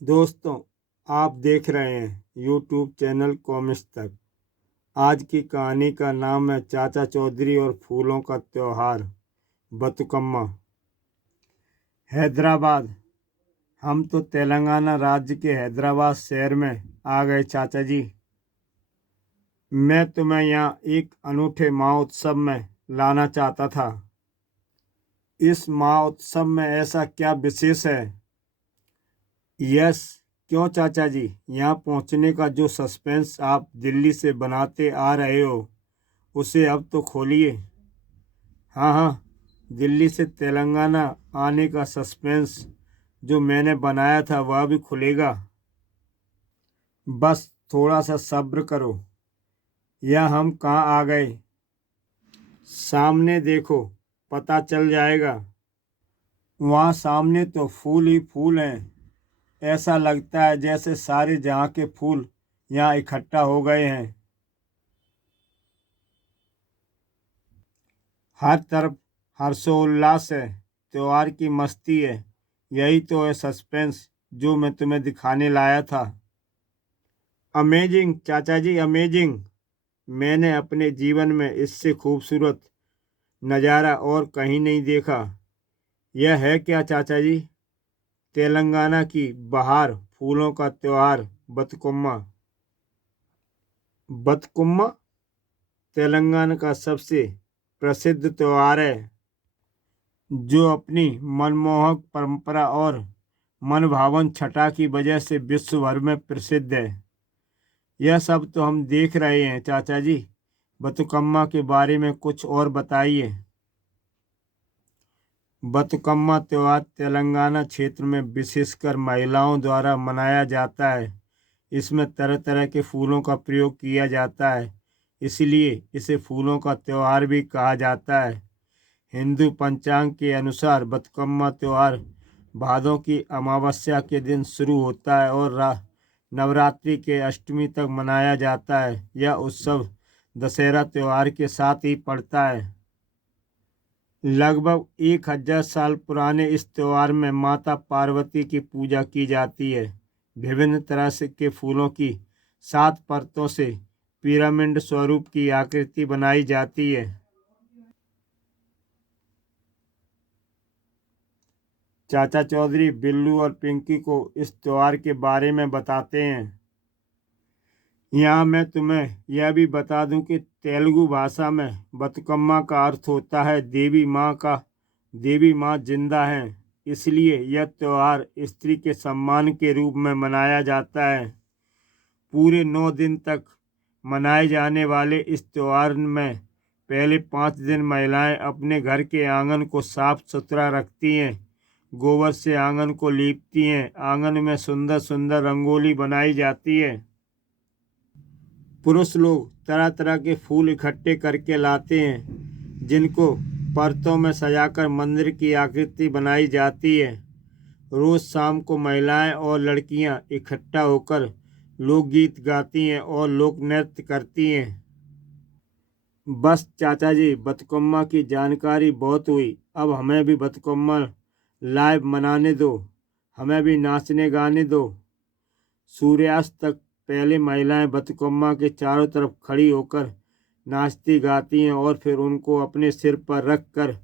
दोस्तों, आप देख रहे हैं यूट्यूब चैनल कॉमिक्स तक। आज की कहानी का नाम है चाचा चौधरी और फूलों का त्योहार बतुकम्मा। हैदराबाद। हम तो तेलंगाना राज्य के हैदराबाद शहर में आ गए चाचा जी। मैं तुम्हें यहाँ एक अनूठे महोत्सव में लाना चाहता था। इस महोत्सव में ऐसा क्या विशेष है? यस। क्यों चाचा जी, यहाँ पहुँचने का जो सस्पेंस आप दिल्ली से बनाते आ रहे हो उसे अब तो खोलिए। हाँ हाँ, दिल्ली से तेलंगाना आने का सस्पेंस जो मैंने बनाया था वह भी खुलेगा। बस थोड़ा सा सब्र करो। यह हम कहाँ आ गए? सामने देखो, पता चल जाएगा। वहाँ सामने तो फूल ही फूल हैं। ऐसा लगता है जैसे सारे जहाँ के फूल यहाँ इकट्ठा हो गए हैं। हर तरफ हर्षोल्लास है, त्योहार की मस्ती है। यही तो है सस्पेंस जो मैं तुम्हें दिखाने लाया था। अमेजिंग चाचा जी, अमेजिंग। मैंने अपने जीवन में इससे खूबसूरत नज़ारा और कहीं नहीं देखा। यह है क्या चाचा जी? तेलंगाना की बहार, फूलों का त्योहार बतुकम्मा। बतुकम्मा तेलंगाना का सबसे प्रसिद्ध त्योहार है जो अपनी मनमोहक परंपरा और मनभावन छटा की वजह से विश्व भर में प्रसिद्ध है। यह सब तो हम देख रहे हैं चाचा जी। बतुकम्मा के बारे में कुछ और बताइए। बतुकम्मा त्योहार तेलंगाना क्षेत्र में विशेषकर महिलाओं द्वारा मनाया जाता है। इसमें तरह तरह के फूलों का प्रयोग किया जाता है, इसलिए इसे फूलों का त्योहार भी कहा जाता है। हिंदू पंचांग के अनुसार बतुकम्मा त्योहार भादों की अमावस्या के दिन शुरू होता है और नवरात्रि के अष्टमी तक मनाया जाता है। यह उत्सव दशहरा त्योहार के साथ ही पड़ता है। लगभग 1000 साल पुराने इस त्योहार में माता पार्वती की पूजा की जाती है। विभिन्न तरह से के फूलों की 7 परतों से पिरामिड स्वरूप की आकृति बनाई जाती है। चाचा चौधरी बिल्लू और पिंकी को इस त्योहार के बारे में बताते हैं। यहाँ मैं तुम्हें यह भी बता दूं कि तेलुगु भाषा में बतुकम्मा का अर्थ होता है देवी माँ जिंदा है। इसलिए यह त्योहार स्त्री के सम्मान के रूप में मनाया जाता है। पूरे 9 दिन तक मनाए जाने वाले इस त्योहार में पहले 5 दिन महिलाएं अपने घर के आंगन को साफ सुथरा रखती हैं, गोबर से आंगन को लीपती हैं। आंगन में सुंदर सुंदर रंगोली बनाई जाती है। पुरुष लोग तरह तरह के फूल इकट्ठे करके लाते हैं, जिनको परतों में सजाकर मंदिर की आकृति बनाई जाती है। रोज शाम को महिलाएं और लड़कियां इकट्ठा होकर लोकगीत गाती हैं और लोक नृत्य करती हैं। बस चाचा जी, बतुकम्मा की जानकारी बहुत हुई। अब हमें भी बतुकम्मा लाइव मनाने दो। हमें भी नाचने गाने दो। सूर्यास्त तक पहले महिलाएं बतुकम्मा के चारों तरफ खड़ी होकर नाचती गाती हैं और फिर उनको अपने सिर पर रख कर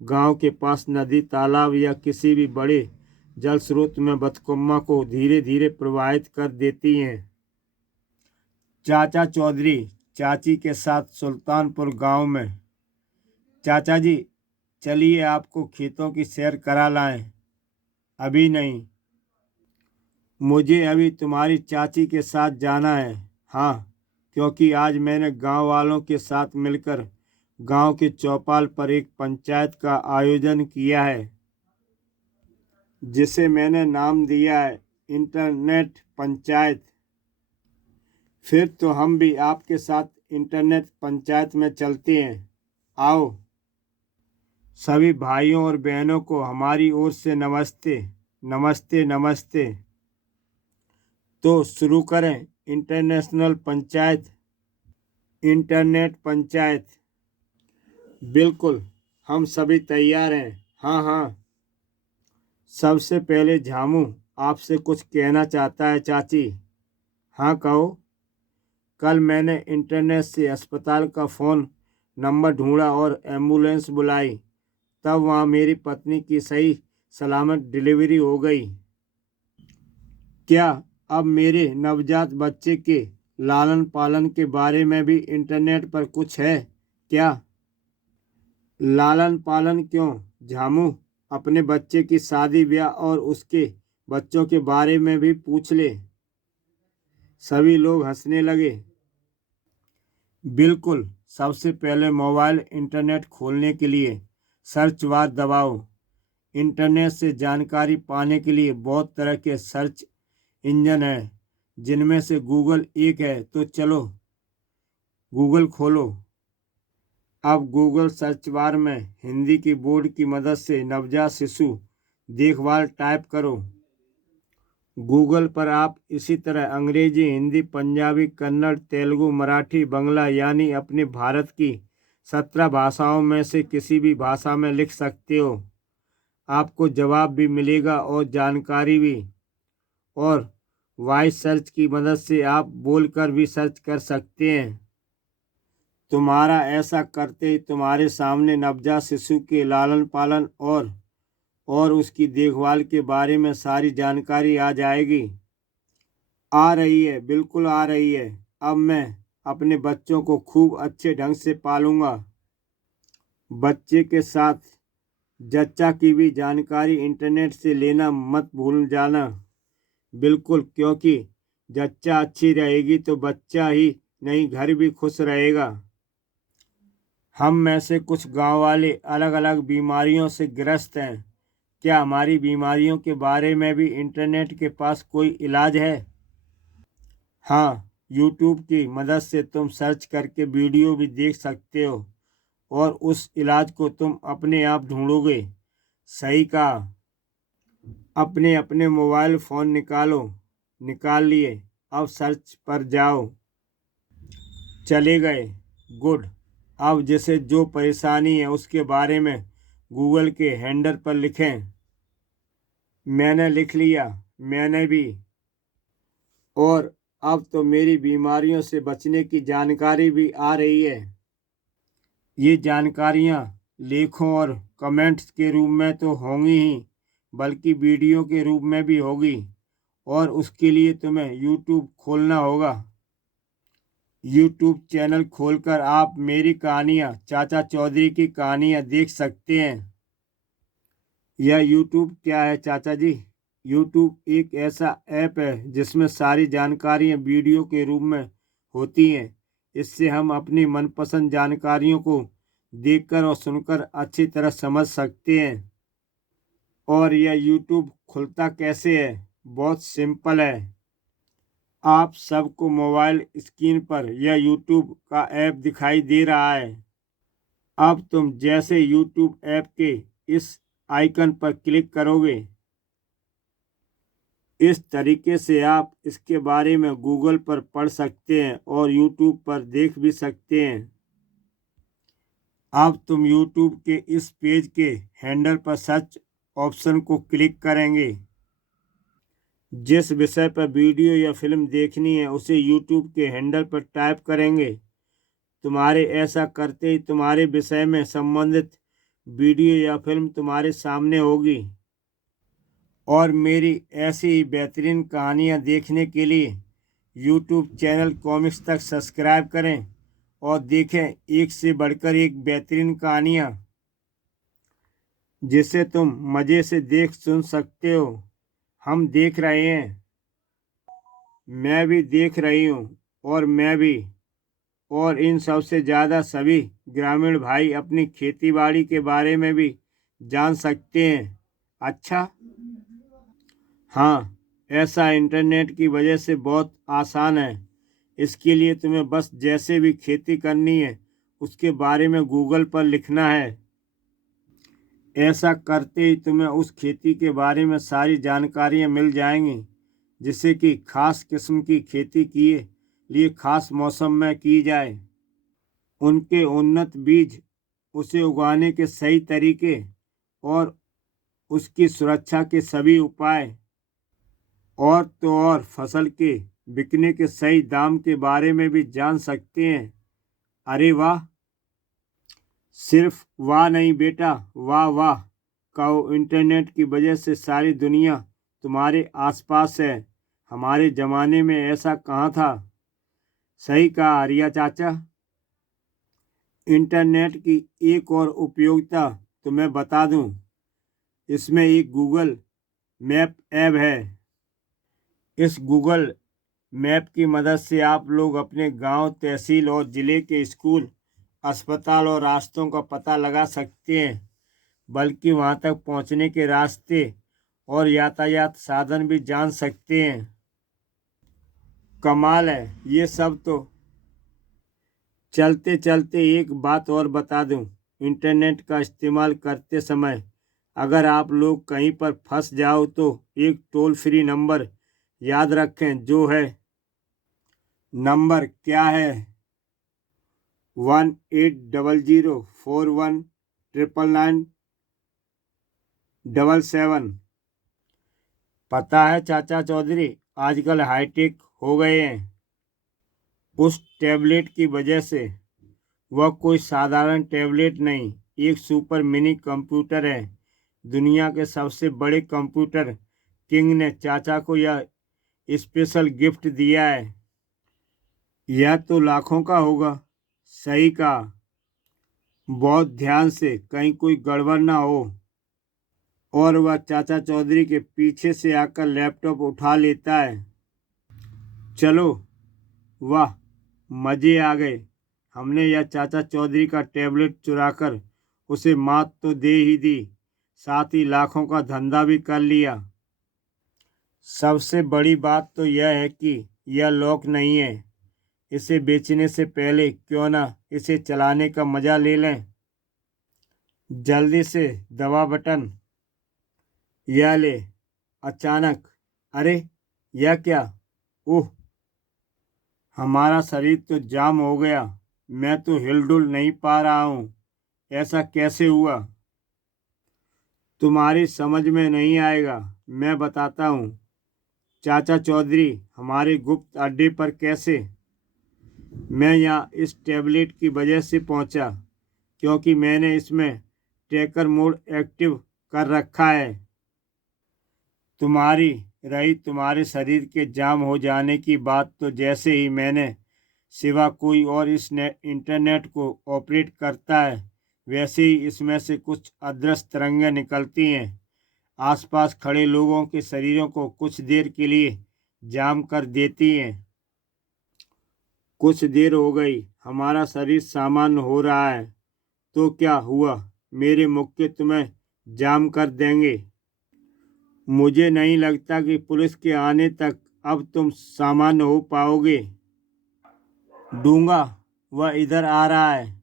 गाँव के पास नदी, तालाब या किसी भी बड़े जल स्रोत में बतुकम्मा को धीरे धीरे प्रवाहित कर देती हैं। चाचा चौधरी चाची के साथ सुल्तानपुर गांव में। चाचा जी, चलिए आपको खेतों की सैर करा लाएं। अभी नहीं, मुझे अभी तुम्हारी चाची के साथ जाना है। हाँ, क्योंकि आज मैंने गांव वालों के साथ मिलकर गांव के चौपाल पर एक पंचायत का आयोजन किया है, जिसे मैंने नाम दिया है इंटरनेट पंचायत। फिर तो हम भी आपके साथ इंटरनेट पंचायत में चलते हैं। आओ। सभी भाइयों और बहनों को हमारी ओर से नमस्ते। नमस्ते नमस्ते। तो शुरू करें इंटरनेशनल पंचायत, इंटरनेट पंचायत। बिल्कुल, हम सभी तैयार हैं। हाँ हाँ। सबसे पहले झामू, आपसे कुछ कहना चाहता है चाची। हाँ कहो। कल मैंने इंटरनेट से अस्पताल का फ़ोन नंबर ढूंढा और एम्बुलेंस बुलाई। तब वहाँ मेरी पत्नी की सही सलामत डिलीवरी हो गई। क्या अब मेरे नवजात बच्चे के लालन पालन के बारे में भी इंटरनेट पर कुछ है क्या? लालन पालन क्यों झामू? अपने बच्चे की शादी ब्याह और उसके बच्चों के बारे में भी पूछ ले। सभी लोग हंसने लगे। बिल्कुल। सबसे पहले मोबाइल इंटरनेट खोलने के लिए सर्च बार दबाओ। इंटरनेट से जानकारी पाने के लिए बहुत तरह के सर्च इंजन है, जिनमें से गूगल एक है। तो चलो गूगल खोलो। अब गूगल सर्च बार में हिंदी कीबोर्ड की मदद से नवजात शिशु देखभाल टाइप करो। गूगल पर आप इसी तरह अंग्रेजी, हिंदी, पंजाबी, कन्नड़, तेलुगु, मराठी, बंगला यानी अपने भारत की 17 भाषाओं में से किसी भी भाषा में लिख सकते हो। आपको जवाब भी मिलेगा और जानकारी भी। और वॉइस सर्च की मदद से आप बोलकर भी सर्च कर सकते हैं। तुम्हारा ऐसा करते ही तुम्हारे सामने नवजात शिशु के लालन पालन और उसकी देखभाल के बारे में सारी जानकारी आ जाएगी। आ रही है, बिल्कुल आ रही है। अब मैं अपने बच्चों को खूब अच्छे ढंग से पालूंगा। बच्चे के साथ जच्चा की भी जानकारी इंटरनेट से लेना मत भूल जाना। बिल्कुल, क्योंकि जच्चा अच्छी रहेगी तो बच्चा ही नहीं, घर भी खुश रहेगा। हम में से कुछ गांव वाले अलग अलग बीमारियों से ग्रस्त हैं। क्या हमारी बीमारियों के बारे में भी इंटरनेट के पास कोई इलाज है? हाँ, यूट्यूब की मदद से तुम सर्च करके वीडियो भी देख सकते हो और उस इलाज को तुम अपने आप ढूंढोगे। सही कहा। अपने अपने मोबाइल फ़ोन निकालो। निकाल लिए। अब सर्च पर जाओ। चले गए। गुड। अब जैसे जो परेशानी है उसके बारे में गूगल के हैंडल पर लिखें। मैंने लिख लिया। मैंने भी। और अब तो मेरी बीमारियों से बचने की जानकारी भी आ रही है। ये जानकारियाँ लेखों और कमेंट्स के रूप में तो होंगी ही, बल्कि वीडियो के रूप में भी होगी। और उसके लिए तुम्हें यूट्यूब खोलना होगा। यूट्यूब चैनल खोलकर आप मेरी कहानियाँ, चाचा चौधरी की कहानियाँ देख सकते हैं। यह यूट्यूब क्या है चाचा जी? यूट्यूब एक ऐसा ऐप है जिसमें सारी जानकारियाँ वीडियो के रूप में होती हैं। इससे हम अपनी मनपसंद जानकारियों को देखकर और सुनकर अच्छी तरह समझ सकते हैं। और यह यूट्यूब खुलता कैसे है? बहुत सिंपल है। आप सबको मोबाइल स्क्रीन पर यह यूट्यूब का ऐप दिखाई दे रहा है। अब तुम जैसे यूट्यूब ऐप के इस आइकन पर क्लिक करोगे, इस तरीके से आप इसके बारे में गूगल पर पढ़ सकते हैं और यूट्यूब पर देख भी सकते हैं। अब तुम यूट्यूब के इस पेज के हैंडल पर सर्च ऑप्शन को क्लिक करेंगे। जिस विषय पर वीडियो या फिल्म देखनी है उसे यूट्यूब के हैंडल पर टाइप करेंगे। तुम्हारे ऐसा करते ही तुम्हारे विषय में संबंधित वीडियो या फिल्म तुम्हारे सामने होगी। और मेरी ऐसी ही बेहतरीन कहानियाँ देखने के लिए यूट्यूब चैनल कॉमिक्स तक सब्सक्राइब करें और देखें एक से बढ़कर एक बेहतरीन कहानियाँ, जिसे तुम मज़े से देख सुन सकते हो। हम देख रहे हैं। मैं भी देख रही हूँ। और मैं भी। और इन सब से ज़्यादा सभी ग्रामीण भाई अपनी खेतीबाड़ी के बारे में भी जान सकते हैं। अच्छा। हाँ, ऐसा इंटरनेट की वजह से बहुत आसान है। इसके लिए तुम्हें बस जैसे भी खेती करनी है उसके बारे में गूगल पर लिखना है। ऐसा करते ही तुम्हें उस खेती के बारे में सारी जानकारियाँ मिल जाएंगी, जिससे कि खास किस्म की खेती किए लिए खास मौसम में की जाए। उनके उन्नत बीज, उसे उगाने के सही तरीके और उसकी सुरक्षा के सभी उपाय। तो और फसल के बिकने के सही दाम के बारे में भी जान सकते हैं। अरे वाह! सिर्फ वाह नहीं बेटा, वाह वाह कहो। इंटरनेट की वजह से सारी दुनिया तुम्हारे आसपास है। हमारे ज़माने में ऐसा कहाँ था। सही कहा आर्या चाचा। इंटरनेट की एक और उपयोगिता तुम्हें बता दूं, इसमें एक गूगल मैप ऐप है। इस गूगल मैप की मदद से आप लोग अपने गांव, तहसील और ज़िले के स्कूल, अस्पताल और रास्तों का पता लगा सकते हैं, बल्कि वहां तक पहुंचने के रास्ते और यातायात साधन भी जान सकते हैं। कमाल है ये सब तो। चलते चलते एक बात और बता दूं, इंटरनेट का इस्तेमाल करते समय अगर आप लोग कहीं पर फंस जाओ तो एक टोल फ्री नंबर याद रखें, जो है। नंबर क्या है? 180041999977। पता है चाचा चौधरी, आजकल हाईटेक हो गए हैं। उस टैबलेट की वजह से। वह कोई साधारण टैबलेट नहीं, एक सुपर मिनी कंप्यूटर है। दुनिया के सबसे बड़े कंप्यूटर किंग ने चाचा को यह स्पेशल गिफ्ट दिया है। यह तो लाखों का होगा। सही कहा। बहुत ध्यान से, कहीं कोई गड़बड़ ना हो। और वह चाचा चौधरी के पीछे से आकर लैपटॉप उठा लेता है। चलो, वाह, मज़े आ गए। हमने यह चाचा चौधरी का टैबलेट चुराकर उसे मात तो दे ही दी, साथ ही लाखों का धंधा भी कर लिया। सबसे बड़ी बात तो यह है कि यह लॉक नहीं है। इसे बेचने से पहले क्यों ना इसे चलाने का मजा ले लें। जल्दी से दबा बटन। यह ले। अचानक, अरे यह क्या? ओह, हमारा शरीर तो जाम हो गया। मैं तो हिलडुल नहीं पा रहा हूँ। ऐसा कैसे हुआ? तुम्हारी समझ में नहीं आएगा, मैं बताता हूँ। चाचा चौधरी, हमारे गुप्त अड्डे पर कैसे? मैं यहाँ इस टैबलेट की वजह से पहुँचा, क्योंकि मैंने इसमें ट्रैकर मोड एक्टिव कर रखा है। तुम्हारी रही तुम्हारे शरीर के जाम हो जाने की बात, तो जैसे ही मैंने सिवा कोई और इस इंटरनेट को ऑपरेट करता है, वैसे ही इसमें से कुछ अदृश्य तरंगें निकलती हैं। आसपास खड़े लोगों के शरीरों को कुछ देर के लिए जाम कर देती हैं। कुछ देर हो गई, हमारा शरीर सामान्य हो रहा है। तो क्या हुआ? मेरे मुक्के तुम्हें जाम कर देंगे। मुझे नहीं लगता कि पुलिस के आने तक अब तुम सामान्य हो पाओगे। दूंगा, वह इधर आ रहा है।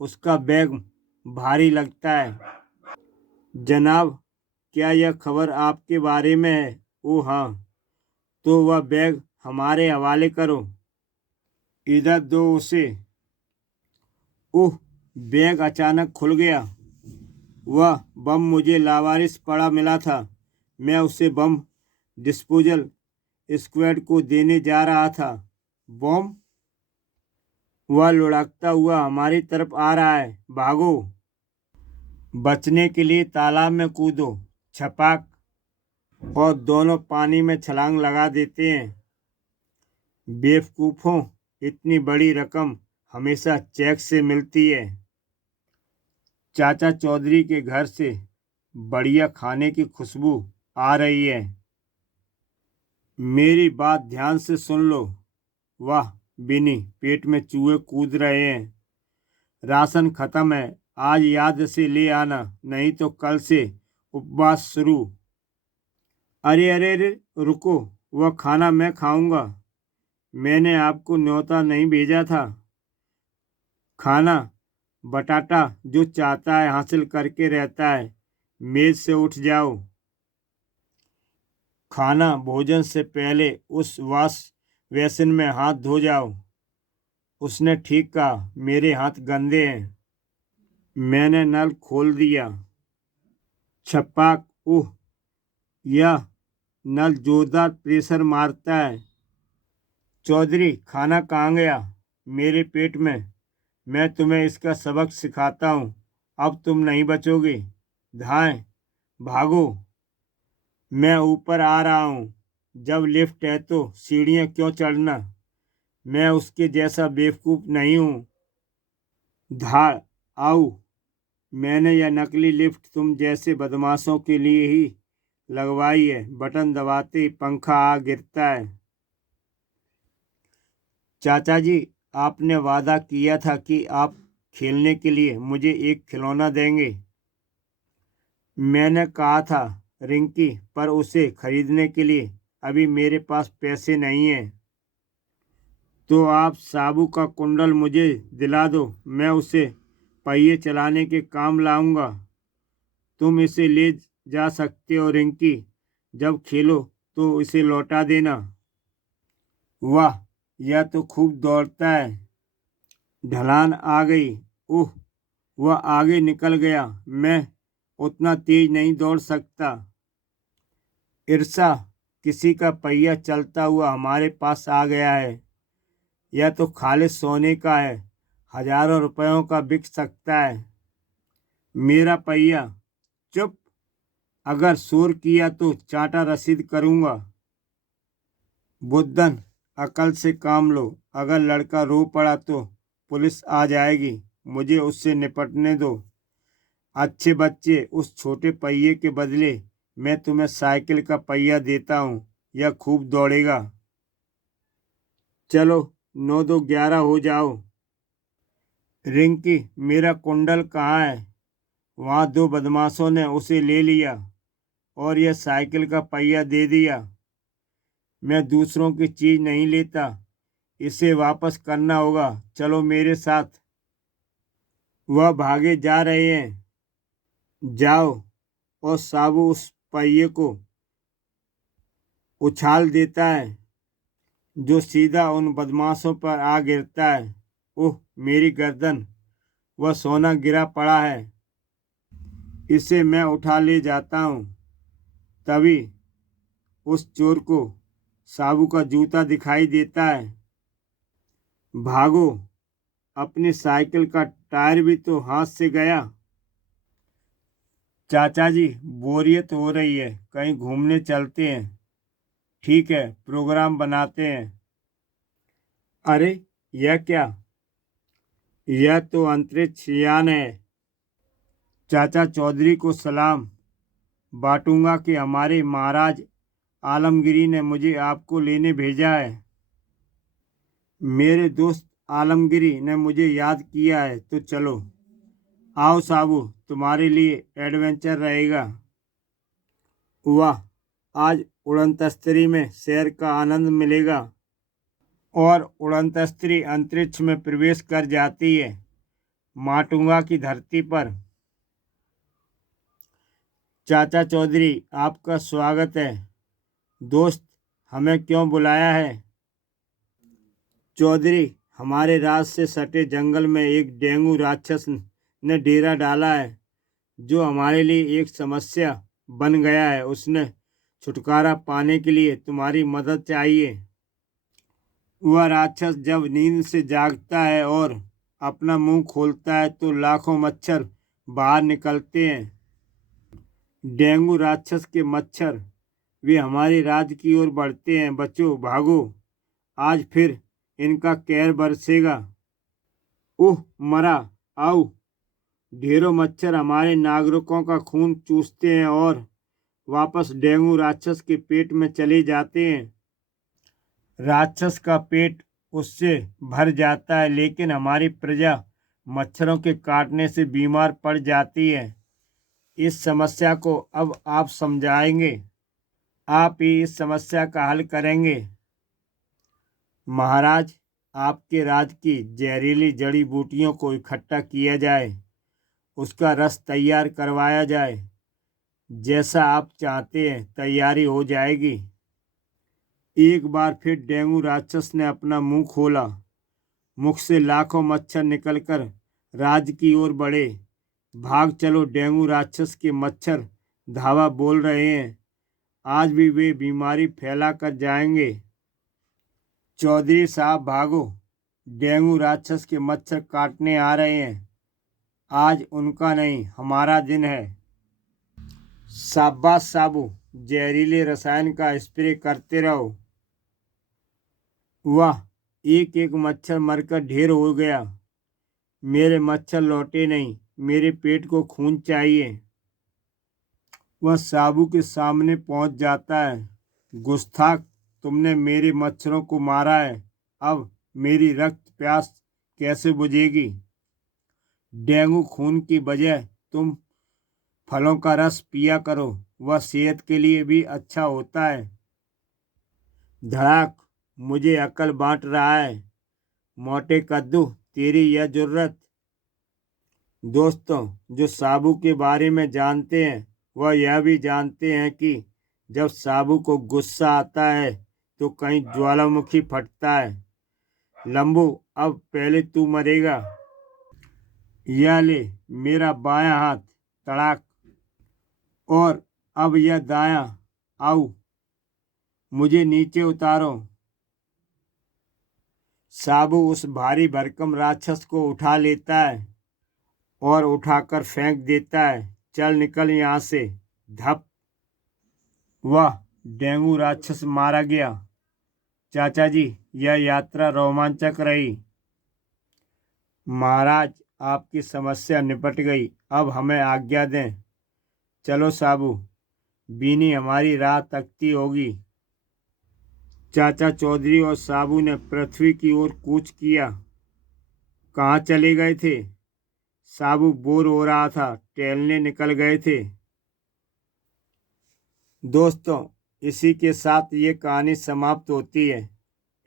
उसका बैग भारी लगता है। जनाब, क्या यह खबर आपके बारे में है? ओह हाँ, तो वह बैग हमारे हवाले करो। इधर दो उसे। ओह, बैग अचानक खुल गया। वह बम मुझे लावारिस पड़ा मिला था। मैं उसे बम डिस्पोजल स्क्वाड को देने जा रहा था। बम? वह लुढ़कता हुआ हमारी तरफ आ रहा है। भागो। बचने के लिए तालाब में कूदो। छपाक। और दोनों पानी में छलांग लगा देते हैं। बेवकूफ़ों, इतनी बड़ी रकम हमेशा चेक से मिलती है। चाचा चौधरी के घर से बढ़िया खाने की खुशबू आ रही है। मेरी बात ध्यान से सुन लो। वाह बिनी, पेट में चूहे कूद रहे हैं। राशन खत्म है, आज याद से ले आना, नहीं तो कल से उपवास शुरू। अरे अरे अरे, रुको, वह खाना मैं खाऊंगा। मैंने आपको न्योता नहीं भेजा था। खाना बटाटा जो चाहता है हासिल करके रहता है। मेज से उठ जाओ। खाना भोजन से पहले उस वॉश बेसिन में हाथ धो जाओ। उसने ठीक कहा, मेरे हाथ गंदे हैं। मैंने नल खोल दिया। छपाक। ओह, यह नल जोरदार प्रेशर मारता है। चौधरी, खाना कहाँ गया? मेरे पेट में। मैं तुम्हें इसका सबक सिखाता हूँ। अब तुम नहीं बचोगे। धाएं, भागो। मैं ऊपर आ रहा हूँ। जब लिफ्ट है तो सीढ़ियाँ क्यों चढ़ना? मैं उसके जैसा बेवकूफ़ नहीं हूँ। धाड़, आओ। मैंने यह नकली लिफ्ट तुम जैसे बदमाशों के लिए ही लगवाई है। बटन दबाते ही पंखा आ गिरता है। चाचा जी, आपने वादा किया था कि आप खेलने के लिए मुझे एक खिलौना देंगे। मैंने कहा था रिंकी, पर उसे खरीदने के लिए अभी मेरे पास पैसे नहीं हैं। तो आप साबू का कुंडल मुझे दिला दो, मैं उसे पहिए चलाने के काम लाऊंगा। तुम इसे ले जा सकते हो रिंकी। जब खेलो तो इसे लौटा देना। वाह, यह तो खूब दौड़ता है। ढलान आ गई। ओह, वह आगे निकल गया। मैं उतना तेज नहीं दौड़ सकता। ईर्षा, किसी का पहिया चलता हुआ हमारे पास आ गया है। यह तो खालिस सोने का है। हजारों रुपयों का बिक सकता है। मेरा पहिया। चुप। अगर शोर किया तो चाटा रसीद करूंगा। बुद्धन, अकल से काम लो। अगर लड़का रो पड़ा तो पुलिस आ जाएगी। मुझे उससे निपटने दो। अच्छे बच्चे, उस छोटे पहिए के बदले मैं तुम्हें साइकिल का पहिया देता हूँ। यह खूब दौड़ेगा। चलो, 9 2 11 हो जाओ। रिंकी, मेरा कुंडल कहाँ है? वहाँ दो बदमाशों ने उसे ले लिया और यह साइकिल का पहिया दे दिया। मैं दूसरों की चीज नहीं लेता। इसे वापस करना होगा। चलो मेरे साथ। वह भागे जा रहे हैं। जाओ। और साबू उस पहिए को उछाल देता है जो सीधा उन बदमाशों पर आ गिरता है। ओह, मेरी गर्दन। वह सोना गिरा पड़ा है। इसे मैं उठा ले जाता हूँ। तभी उस चोर को साबू का जूता दिखाई देता है। भागो। अपनी साइकिल का टायर भी तो हाथ से गया। चाचा जी, बोरियत हो रही है, कहीं घूमने चलते हैं। ठीक है, प्रोग्राम बनाते हैं। अरे, यह क्या? यह तो अंतरिक्ष यान है। चाचा चौधरी को सलाम। बाटूंगा कि हमारे महाराज आलमगिरी ने मुझे आपको लेने भेजा है। मेरे दोस्त आलमगिरी ने मुझे याद किया है, तो चलो। आओ साबू, तुम्हारे लिए एडवेंचर रहेगा। वाह, आज उड़नतस्तरी में सैर का आनंद मिलेगा। और उड़नतस्तरी अंतरिक्ष में प्रवेश कर जाती है, माटुंगा की धरती पर। चाचा चौधरी, आपका स्वागत है। दोस्त, हमें क्यों बुलाया है? चौधरी, हमारे राज से सटे जंगल में एक डेंगू राक्षस ने डेरा डाला है, जो हमारे लिए एक समस्या बन गया है। उसने छुटकारा पाने के लिए तुम्हारी मदद चाहिए। वह राक्षस जब नींद से जागता है और अपना मुंह खोलता है तो लाखों मच्छर बाहर निकलते हैं। डेंगू राक्षस के मच्छर, वे हमारे राज्य की ओर बढ़ते हैं। बच्चों, भागो। आज फिर इनका कहर बरसेगा। ओह, मरा। आओ। ढेरों मच्छर हमारे नागरिकों का खून चूसते हैं और वापस डेंगू राक्षस के पेट में चले जाते हैं। राक्षस का पेट उससे भर जाता है, लेकिन हमारी प्रजा मच्छरों के काटने से बीमार पड़ जाती है। इस समस्या को अब आप समझाएंगे। आप ही इस समस्या का हल करेंगे। महाराज, आपके राज की जहरीली जड़ी बूटियों को इकट्ठा किया जाए, उसका रस तैयार करवाया जाए। जैसा आप चाहते हैं, तैयारी हो जाएगी। एक बार फिर डेंगू राक्षस ने अपना मुंह खोला। मुख से लाखों मच्छर निकलकर राज की ओर बढ़े। भाग चलो, डेंगू राक्षस के मच्छर धावा बोल रहे हैं। आज भी वे बीमारी फैला कर जाएंगे। चौधरी साहब भागो, डेंगू राक्षस के मच्छर काटने आ रहे हैं। आज उनका नहीं, हमारा दिन है। शाबाश साबू, जहरीले रसायन का स्प्रे करते रहो। वाह, एक एक मच्छर मरकर ढेर हो गया। मेरे मच्छर लौटे नहीं, मेरे पेट को खून चाहिए। वह साबू के सामने पहुंच जाता है। गुस्ताख, तुमने मेरे मच्छरों को मारा है, अब मेरी रक्त प्यास कैसे बुझेगी? डेंगू खून की बजाय तुम फलों का रस पिया करो, वह सेहत के लिए भी अच्छा होता है। धड़ाक, मुझे अकल बांट रहा है। मोटे कद्दू, तेरी यह जुर्रत। दोस्तों, जो साबू के बारे में जानते हैं वह यह भी जानते हैं कि जब साबू को गुस्सा आता है तो कहीं ज्वालामुखी फटता है। लंबू, अब पहले तू मरेगा। यह ले मेरा बायां हाथ। तड़ाक। और अब यह दायां। आओ, मुझे नीचे उतारो। साबू उस भारी भरकम राक्षस को उठा लेता है और उठाकर फेंक देता है। चल निकल यहाँ से। धप। वाह, डेंगू राक्षस मारा गया। चाचा जी, यह यात्रा रोमांचक रही। महाराज, आपकी समस्या निपट गई, अब हमें आज्ञा दें। चलो साबू, बीनी हमारी राह तकती होगी। चाचा चौधरी और साबू ने पृथ्वी की ओर कूच किया। कहाँ चले गए थे? साबू बोर हो रहा था, टहलने निकल गए थे। दोस्तों, इसी के साथ ये कहानी समाप्त होती है।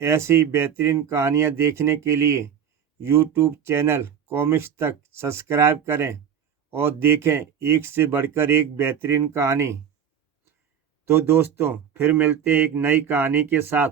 ऐसी ही बेहतरीन कहानियाँ देखने के लिए यूट्यूब चैनल कॉमिक्स तक सब्सक्राइब करें और देखें एक से बढ़कर एक बेहतरीन कहानी। तो दोस्तों, फिर मिलते हैं एक नई कहानी के साथ।